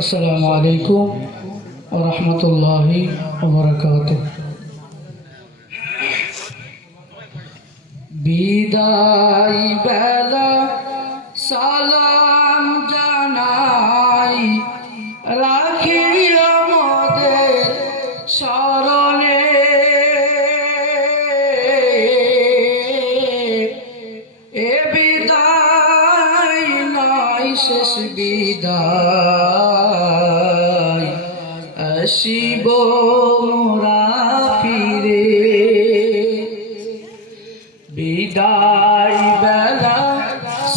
আসসালামু আলাইকুম ওয়া রাহমাতুল্লাহি ওয়া বারাকাতুহু। বিদায় বেলা সালাম জানাই, রাখি আমাদের স্মরণে। এ বিদায় নয় শেষ বিদায়, আসিব মোরা ফিরে। বিদায় বেলা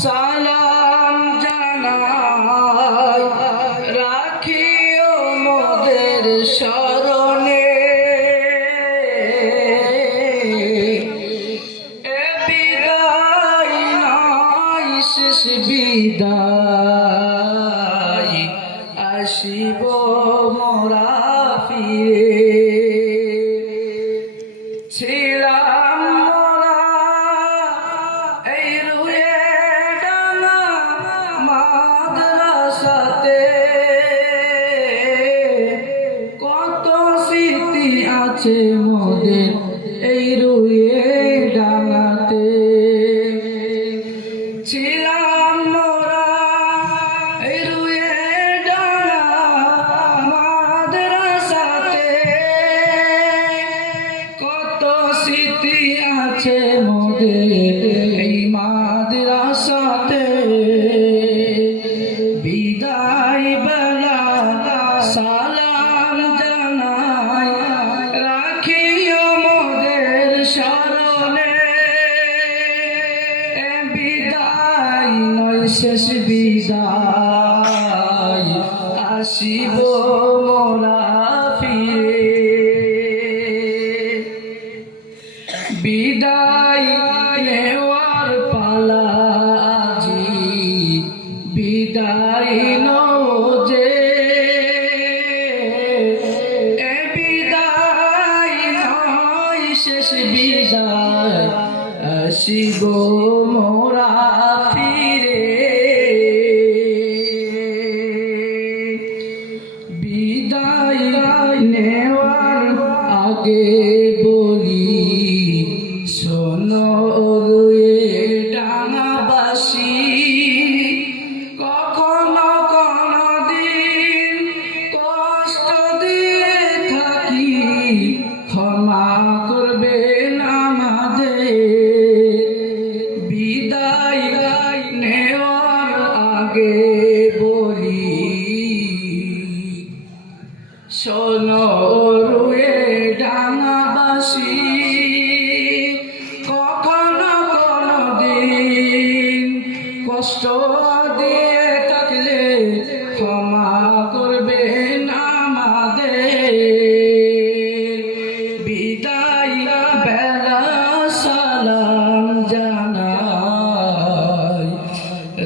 সালাম জানাই, রাখিও মোদের স্মরণে। এ বিদায় নয় শেষ বিদায়, আসিব মোরা ফিরে। ছিলাম মোরা এই রুয়ে ডাঙা মাদ্রাসাতে, কত স্মৃতি আছে মোদের এই রুয়ে ডাঙাতে। ছিলাম মোরা এই রুয়ে ডাঙা মাদ্রাসাতে, কত স্মৃতি আছে মোদের এই মাদ্রাসাতে। বিদায় বেলা সালাম জানাই, রাখিও মোদের স্মরণে। বিদায় নয় শেষ বিদায়, আসিব মোরা ফিরে। বিদায় নেওয়ার পালা আজি, বিদায় নজে। এ বিদায় নয় শেষ বিদায়, আসিব মোরা ফিরে। বিদায় নেওয়ার আগে বলি, শোনো রুয়ে ডাঙাবাসী, কখনো কোনো দিন কষ্ট দিয়ে থাকি, ক্ষমা করবেন আমাদের। বিদায় নেওয়ার আগে বলি, শোনো রুয়ে ডাঙাবাসী, কখনো কোনো দিন কষ্ট দিয়ে থাকলে ক্ষমা করবেন আমাদের। বিদায় বেলা সালাম জানাই,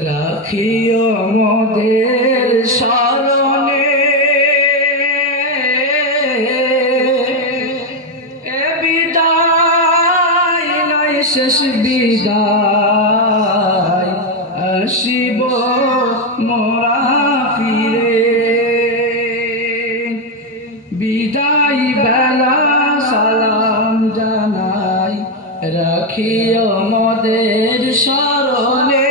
রাখিও মোদের স্মরণে। এ বিদায় নয় শেষ বিদায়, আসিব মোরা ফিরে। বিদায় বেলা সালাম জানাই, রাখিও মোদের স্মরণে।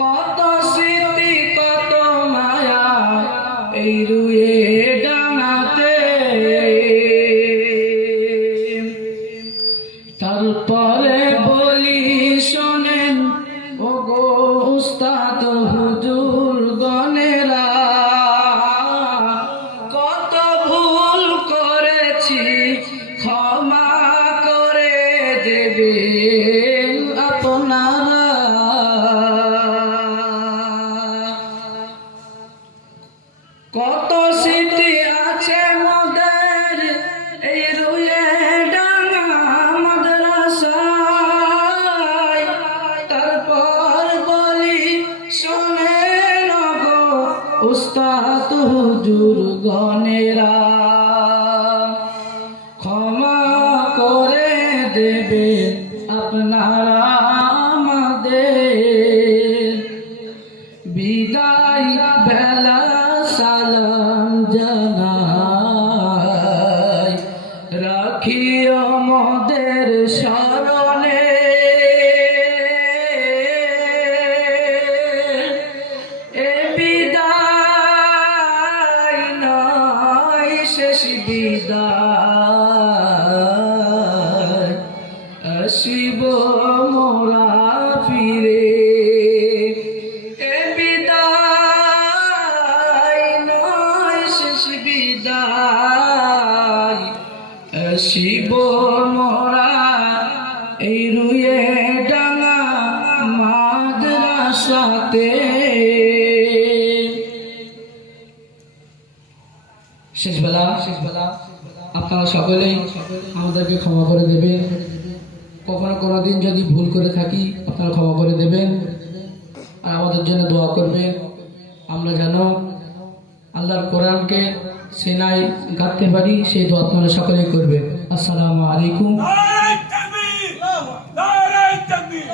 কত স্মৃতি কত মায়া এই রুয়ে ডাঙাতে। তারপরে বলি শোনেন ওগো উস্তাদ হুজুর গণেরা, কত ভুল করেছি ক্ষমা করে দেবেন আপনারা। কত স্মৃতি আছে মোদের এই রুয়ে ডাঙা মাদ্রাসায়। তারপর বলি শোনেন গো উস্তাদ হুজুর গণেরা, ক্ষমা করে দেবেন আপনারা আমাদের। বিদায় বেলা জানাই রাখিও মোদের স্মরণে এ বিদায় নয় শেষ বিদায় আসিব মোরা ফিরে এ বিদায় নয় শেষ বিদায় আসিব মোরা এই রুয়ে ডাঙা মাদ্রাসাতে শেষবেলা আপনারা সকলেই আমাদেরকে ক্ষমা করে দেবেন কখনো কোনো দিন যদি ভুল করে থাকি আপনারা ক্ষমা করে দেবেন আর আমাদের জন্য দোয়া করবেন আমরা যেন আল্লাহর কোরআনকে সেনায় গাঁথতে পারি সেই দোয়া আপনারা সকলেই করবেন আসসালামু আলাইকুম নারায়ে তাকবীর নারায়ে তাকবীর